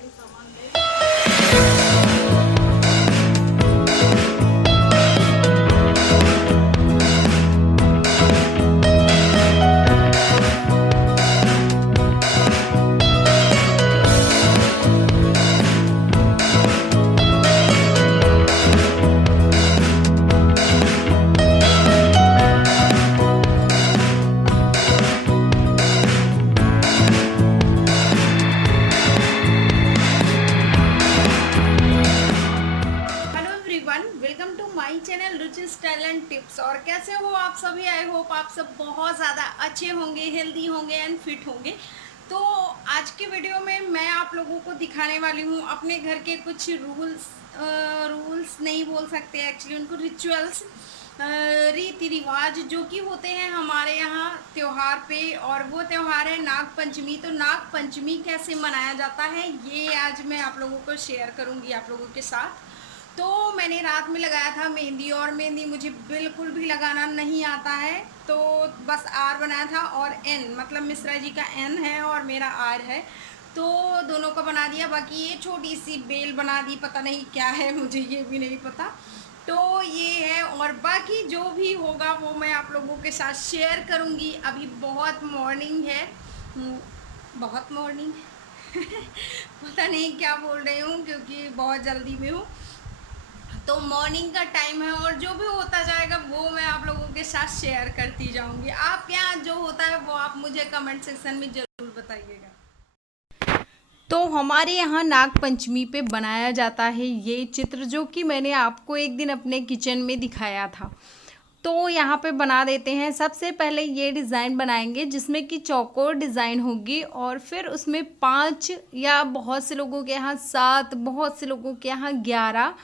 सारे सामान ले। Hello everyone, welcome to my channel Ruchi style and tips. और कैसे हो आप सभी? आई होप आप सब बहुत ज़्यादा अच्छे होंगे, हेल्दी होंगे एंड फिट होंगे। तो आज के वीडियो में मैं आप लोगों को दिखाने वाली हूँ अपने घर के कुछ रूल्स नहीं बोल सकते एक्चुअली, उनको रिचुअल्स, रीति रिवाज जो कि होते हैं हमारे यहाँ त्योहार पे। और वो त्यौहार है नाग पंचमी। तो नाग पंचमी कैसे मनाया जाता है ये आज मैं आप लोगों को शेयर करूँगी आप लोगों के साथ। तो मैंने रात में लगाया था मेहंदी, और मेहंदी मुझे बिल्कुल भी लगाना नहीं आता है। तो बस आर बनाया था और एन, मतलब मिश्रा जी का एन है और मेरा आर है, तो दोनों का बना दिया। बाकी ये छोटी सी बेल बना दी, पता नहीं क्या है, मुझे ये भी नहीं पता। तो ये है, और बाकी जो भी होगा वो मैं आप लोगों के साथ शेयर करूँगी। अभी बहुत मॉर्निंग है, बहुत मॉर्निंग पता नहीं क्या बोल रही हूँ क्योंकि बहुत जल्दी में हूँ। तो मॉर्निंग का टाइम है और जो भी होता जाएगा वो मैं आप लोगों के साथ शेयर करती जाऊंगी। आपके यहाँ जो होता है वो आप मुझे कमेंट सेक्शन में ज़रूर बताइएगा। तो हमारे यहाँ नाग पंचमी पे बनाया जाता है ये चित्र, जो कि मैंने आपको एक दिन अपने किचन में दिखाया था। तो यहाँ पे बना देते हैं। सबसे पहले ये डिज़ाइन बनाएंगे जिसमें कि चौकोर डिज़ाइन होगी, और फिर उसमें 5 या बहुत से लोगों के यहाँ 7, बहुत से लोगों के यहाँ 11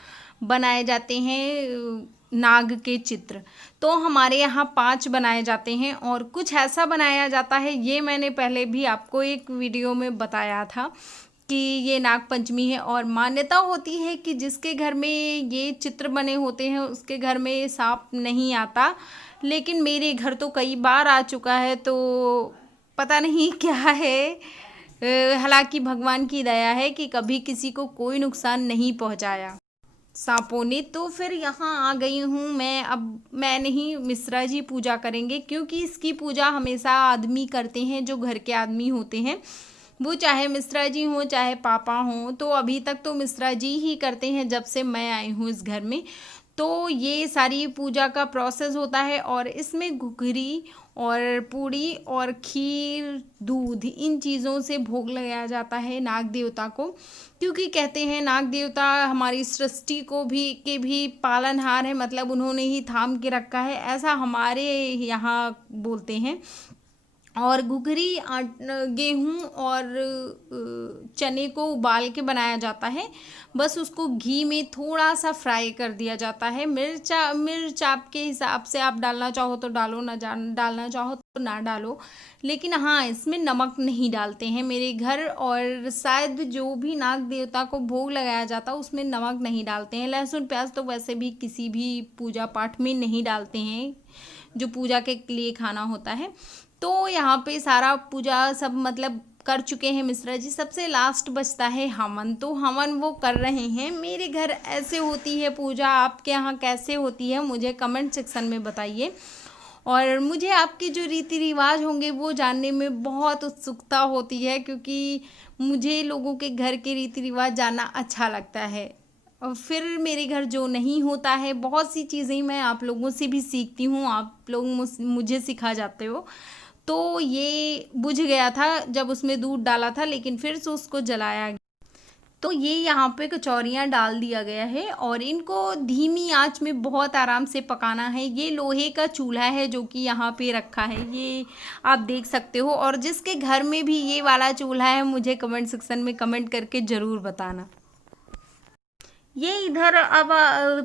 बनाए जाते हैं नाग के चित्र। तो हमारे यहाँ 5 बनाए जाते हैं, और कुछ ऐसा बनाया जाता है, ये मैंने पहले भी आपको एक वीडियो में बताया था कि ये नाग पंचमी है। और मान्यता होती है कि जिसके घर में ये चित्र बने होते हैं उसके घर में सांप नहीं आता, लेकिन मेरे घर तो कई बार आ चुका है, तो पता नहीं क्या है। हालांकि भगवान की दया है कि कभी किसी को कोई नुकसान नहीं पहुंचाया सांपों ने। तो फिर यहाँ आ गई हूँ मैं। अब मैं नहीं, मिश्रा जी पूजा करेंगे, क्योंकि इसकी पूजा हमेशा आदमी करते हैं, जो घर के आदमी होते हैं, वो चाहे मिश्रा जी हों चाहे पापा हों। तो अभी तक तो मिश्रा जी ही करते हैं जब से मैं आई हूँ इस घर में। तो ये सारी पूजा का प्रोसेस होता है, और इसमें घुघरी और पूड़ी और खीर, दूध, इन चीज़ों से भोग लगाया जाता है नाग देवता को। क्योंकि कहते हैं नाग देवता हमारी सृष्टि को भी पालनहार है, मतलब उन्होंने ही थाम के रखा है, ऐसा हमारे यहाँ बोलते हैं। और घुघरी गेहूँ और चने को उबाल के बनाया जाता है। बस उसको घी में थोड़ा सा फ्राई कर दिया जाता है। मिर्च आपके हिसाब से आप डालना चाहो तो डालो, ना डालना चाहो तो ना डालो। लेकिन हाँ, इसमें नमक नहीं डालते हैं मेरे घर, और शायद जो भी नाग देवता को भोग लगाया जाता है उसमें नमक नहीं डालते हैं। लहसुन प्याज तो वैसे भी किसी भी पूजा पाठ में नहीं डालते हैं, जो पूजा के लिए खाना होता है। तो यहाँ पे सारा पूजा सब मतलब कर चुके हैं मिश्रा जी। सबसे लास्ट बचता है हवन। तो हवन वो कर रहे हैं। मेरे घर ऐसे होती है पूजा, आपके यहाँ कैसे होती है मुझे कमेंट सेक्शन में बताइए। और मुझे आपके जो रीति रिवाज होंगे वो जानने में बहुत उत्सुकता होती है, क्योंकि मुझे लोगों के घर के रीति रिवाज जानना अच्छा लगता है। और फिर मेरे घर जो नहीं होता है, बहुत सी चीज़ें मैं आप लोगों से भी सीखती हूँ, आप लोग मुझे सिखा जाते हो। तो ये बुझ गया था जब उसमें दूध डाला था, लेकिन फिर से उसको जलाया गया। तो ये यहाँ पे कचौरियाँ डाल दिया गया है, और इनको धीमी आंच में बहुत आराम से पकाना है। ये लोहे का चूल्हा है जो कि यहाँ पे रखा है, ये आप देख सकते हो। और जिसके घर में भी ये वाला चूल्हा है मुझे कमेंट सेक्शन में कमेंट करके ज़रूर बताना। ये इधर अब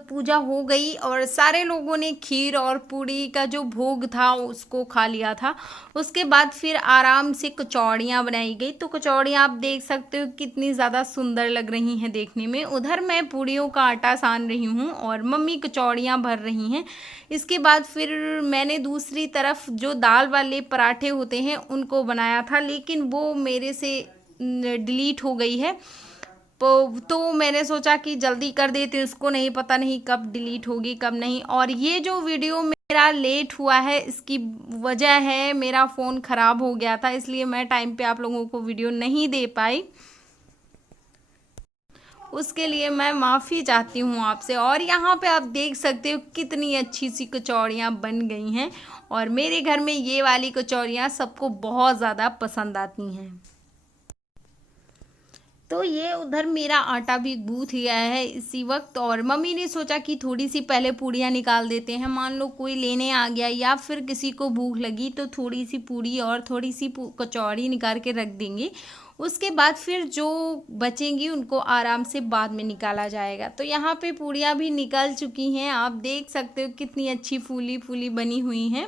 पूजा हो गई, और सारे लोगों ने खीर और पूड़ी का जो भोग था उसको खा लिया था। उसके बाद फिर आराम से कचौड़ियाँ बनाई गई। तो कचौड़ियाँ आप देख सकते हो कितनी ज़्यादा सुंदर लग रही हैं देखने में। उधर मैं पूड़ियों का आटा सान रही हूँ और मम्मी कचौड़ियाँ भर रही हैं। इसके बाद फिर मैंने दूसरी तरफ जो दाल वाले पराठे होते हैं उनको बनाया था, लेकिन वो मेरे से डिलीट हो गई है। तो मैंने सोचा कि जल्दी कर देते इसको, नहीं पता नहीं कब डिलीट होगी कब नहीं। और ये जो वीडियो मेरा लेट हुआ है इसकी वजह है मेरा फ़ोन ख़राब हो गया था, इसलिए मैं टाइम पे आप लोगों को वीडियो नहीं दे पाई। उसके लिए मैं माफ़ी चाहती हूँ आपसे। और यहाँ पे आप देख सकते हो कितनी अच्छी सी कचौड़ियाँ बन गई हैं, और मेरे घर में ये वाली कचौड़ियाँ सबको बहुत ज़्यादा पसंद आती हैं। तो ये उधर मेरा आटा भी गूँथ गया है इसी वक्त, और मम्मी ने सोचा कि थोड़ी सी पहले पूड़ियाँ निकाल देते हैं, मान लो कोई लेने आ गया या फिर किसी को भूख लगी तो थोड़ी सी पूड़ी और थोड़ी सी कचौड़ी निकाल के रख देंगे। उसके बाद फिर जो बचेंगी उनको आराम से बाद में निकाला जाएगा। तो यहाँ पे पूड़ियाँ भी निकल चुकी हैं, आप देख सकते हो कितनी अच्छी फूली फूली बनी हुई हैं।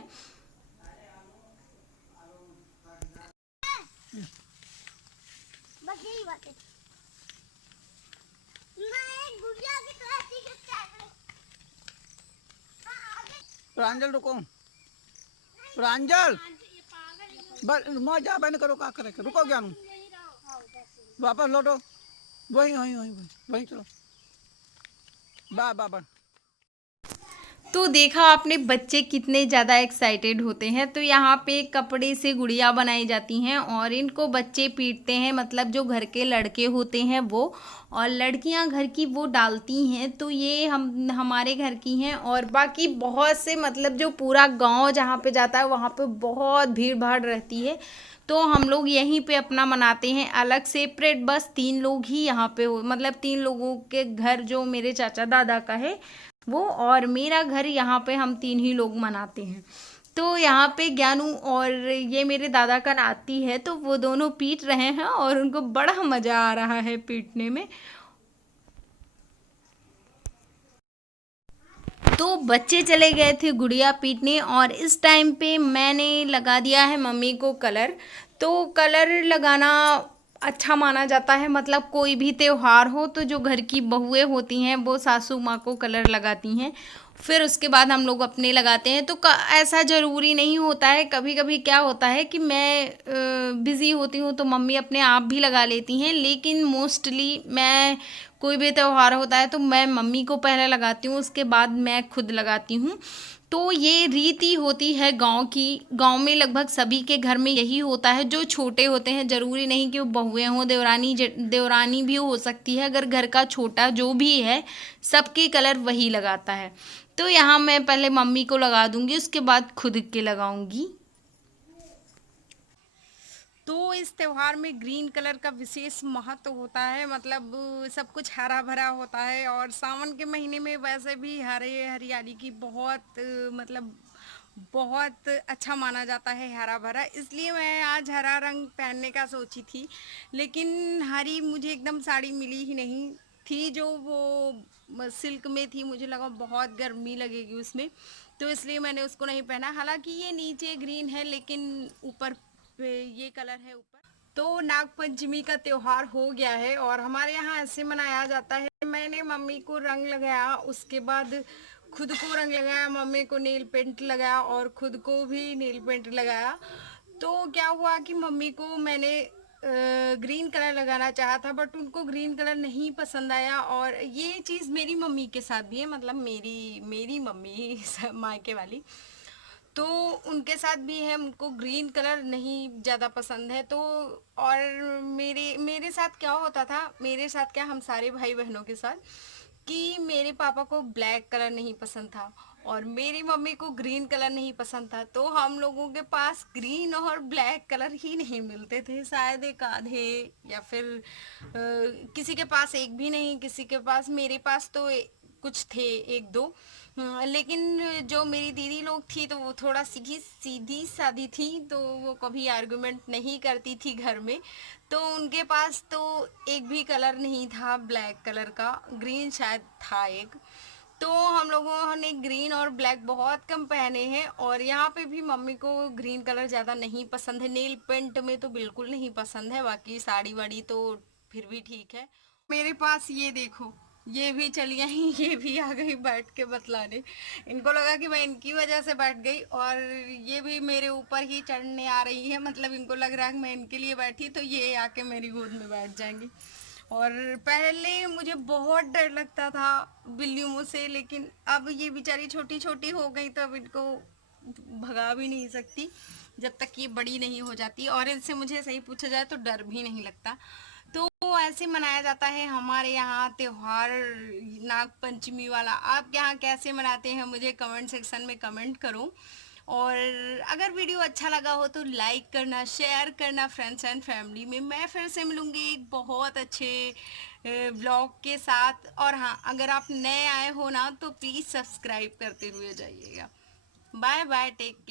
बस यही बात है। प्रांजल रुको, प्रांजल बस मजा बंद करो, क्या करे, रुको ज्ञानू, वापस लौटो, वही वही वही वही वही चलो, बा बा बा। तो देखा आपने बच्चे कितने ज़्यादा एक्साइटेड होते हैं। तो यहाँ पे कपड़े से गुड़िया बनाई जाती हैं और इनको बच्चे पीटते हैं, मतलब जो घर के लड़के होते हैं वो, और लड़कियाँ घर की वो डालती हैं। तो ये हम हमारे घर की हैं, और बाकी बहुत से मतलब जो पूरा गांव जहाँ पे जाता है वहाँ पे बहुत भीड़ भाड़ रहती है। तो हम लोग यहीं पे अपना मनाते हैं अलग सेपरेट, बस 3 लोग ही यहाँ पे हो, मतलब 3 लोगों के घर, जो मेरे चाचा दादा का है वो और मेरा घर, यहाँ पे हम 3 ही लोग मनाते हैं। तो यहाँ पे ज्ञानू और ये मेरे दादा का नाती है, तो वो दोनों पीट रहे हैं और उनको बड़ा मज़ा आ रहा है पीटने में। तो बच्चे चले गए थे गुड़िया पीटने, और इस टाइम पे मैंने लगा दिया है मम्मी को कलर। तो कलर लगाना अच्छा माना जाता है, मतलब कोई भी त्योहार हो तो जो घर की बहुएं होती हैं वो सासू माँ को कलर लगाती हैं, फिर उसके बाद हम लोग अपने लगाते हैं। तो ऐसा ज़रूरी नहीं होता है, कभी कभी क्या होता है कि मैं बिज़ी होती हूँ तो मम्मी अपने आप भी लगा लेती हैं, लेकिन मोस्टली मैं कोई भी त्योहार होता है तो मैं मम्मी को पहले लगाती हूँ, उसके बाद मैं खुद लगाती हूँ। तो ये रीति होती है गांव की। गांव में लगभग सभी के घर में यही होता है। जो छोटे होते हैं, ज़रूरी नहीं कि वो बहुएं हों, देवरानी भी हो सकती है, अगर घर का छोटा जो भी है सबके कलर वही लगाता है। तो यहाँ मैं पहले मम्मी को लगा दूंगी, उसके बाद खुद के लगाऊंगी। तो इस त्योहार में ग्रीन कलर का विशेष महत्व होता है, मतलब सब कुछ हरा भरा होता है, और सावन के महीने में वैसे भी हरे हरियाली की बहुत मतलब बहुत अच्छा माना जाता है हरा भरा, इसलिए मैं आज हरा रंग पहनने का सोची थी। लेकिन हरी मुझे एकदम साड़ी मिली ही नहीं थी, जो वो सिल्क में थी, मुझे लगा बहुत गर्मी लगेगी उसमें, तो इसलिए मैंने उसको नहीं पहना। हालांकि ये नीचे ग्रीन है लेकिन ऊपर पे ये कलर है ऊपर। तो नाग पंचमी का त्योहार हो गया है और हमारे यहाँ ऐसे मनाया जाता है। मैंने मम्मी को रंग लगाया, उसके बाद खुद को रंग लगाया, मम्मी को नेल पेंट लगाया और खुद को भी नेल पेंट लगाया। तो क्या हुआ कि मम्मी को मैंने ग्रीन कलर लगाना चाहा था, बट उनको ग्रीन कलर नहीं पसंद आया। और ये चीज़ मेरी मम्मी के साथ भी है, मतलब मेरी मेरी मम्मी मायके वाली, तो उनके साथ भी है, उनको ग्रीन कलर नहीं ज़्यादा पसंद है। तो और मेरे मेरे साथ क्या होता था, मेरे साथ क्या, हम सारे भाई बहनों के साथ, कि मेरे पापा को ब्लैक कलर नहीं पसंद था और मेरी मम्मी को ग्रीन कलर नहीं पसंद था। तो हम लोगों के पास ग्रीन और ब्लैक कलर ही नहीं मिलते थे, शायद एक आधे, या फिर किसी के पास एक भी नहीं, किसी के पास, मेरे पास तो कुछ थे एक दो। लेकिन जो मेरी दीदी लोग थी तो वो थोड़ा सीधी सीधी सादी थी, तो वो कभी आर्गुमेंट नहीं करती थी घर में, तो उनके पास तो एक भी कलर नहीं था ब्लैक कलर का, ग्रीन शायद था एक। तो हम लोगों ने ग्रीन और ब्लैक बहुत कम पहने हैं। और यहाँ पे भी मम्मी को ग्रीन कलर ज़्यादा नहीं पसंद है, नेल पेंट में तो बिल्कुल नहीं पसंद है, बाकी साड़ी वाड़ी तो फिर भी ठीक है। मेरे पास ये देखो, ये भी चली आई, ये भी आ गई बैठ के बतलाने, इनको लगा कि मैं इनकी वजह से बैठ गई, और ये भी मेरे ऊपर ही चढ़ने आ रही है, मतलब इनको लग रहा है कि मैं इनके लिए बैठी तो ये आके मेरी गोद में बैठ जाएंगी। और पहले मुझे बहुत डर लगता था बिल्लियों से, लेकिन अब ये बेचारी छोटी छोटी हो गई तो अब इनको भगा भी नहीं सकती जब तक ये बड़ी नहीं हो जाती। और इनसे मुझे सही पूछा जाए तो डर भी नहीं लगता। तो ऐसे मनाया जाता है हमारे यहाँ त्योहार नाग पंचमी वाला। आप यहाँ कैसे मनाते हैं मुझे कमेंट सेक्शन में कमेंट करो। और अगर वीडियो अच्छा लगा हो तो लाइक करना, शेयर करना फ्रेंड्स एंड फैमिली में। मैं फिर से मिलूँगी एक बहुत अच्छे ब्लॉग के साथ। और हाँ, अगर आप नए आए हो ना तो प्लीज़ सब्सक्राइब करते हुए जाइएगा। Bye bye, take care.